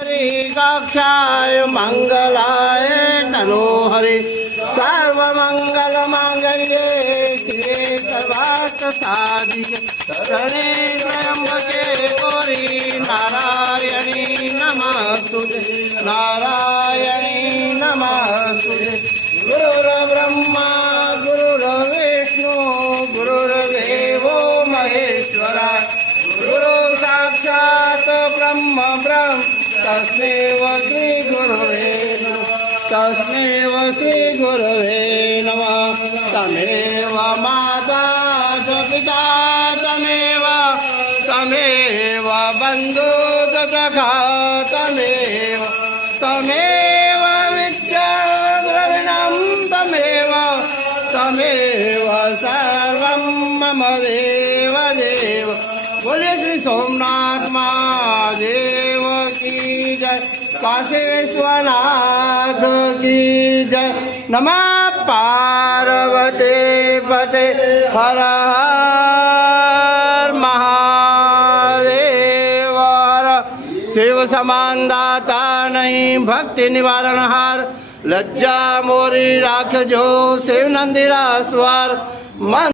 काक्षाय मंगलाय तनोहरि सर्वमंगल मांगल्ये शिवे सर्वार्थ साधिके शरणे त्र्यंबके गौरी नारायणी नमस्तुते नारायणी नमस्तुते गुरुर्ब्रह्मा गुरुर्विष्णु गुरुर्देवो महेश्वरा गुरु साक्षात् ब्रह्म तस्मैव श्री गुरुवे नमः तमेव माता च पिता तमेव बन्धु च सखा तमेव विद्याद्रविणं तमेव सर्वं मम देव बोले श्री सोमनाथ महादेव की जय काशी विश्वनाथ की जय नमः पार्वती पते हर हर महादेव शिव समान दाता नहीं भक्ति निवारण हार लज्जा मोरी राख जो शिव नंदिरा स्वर मन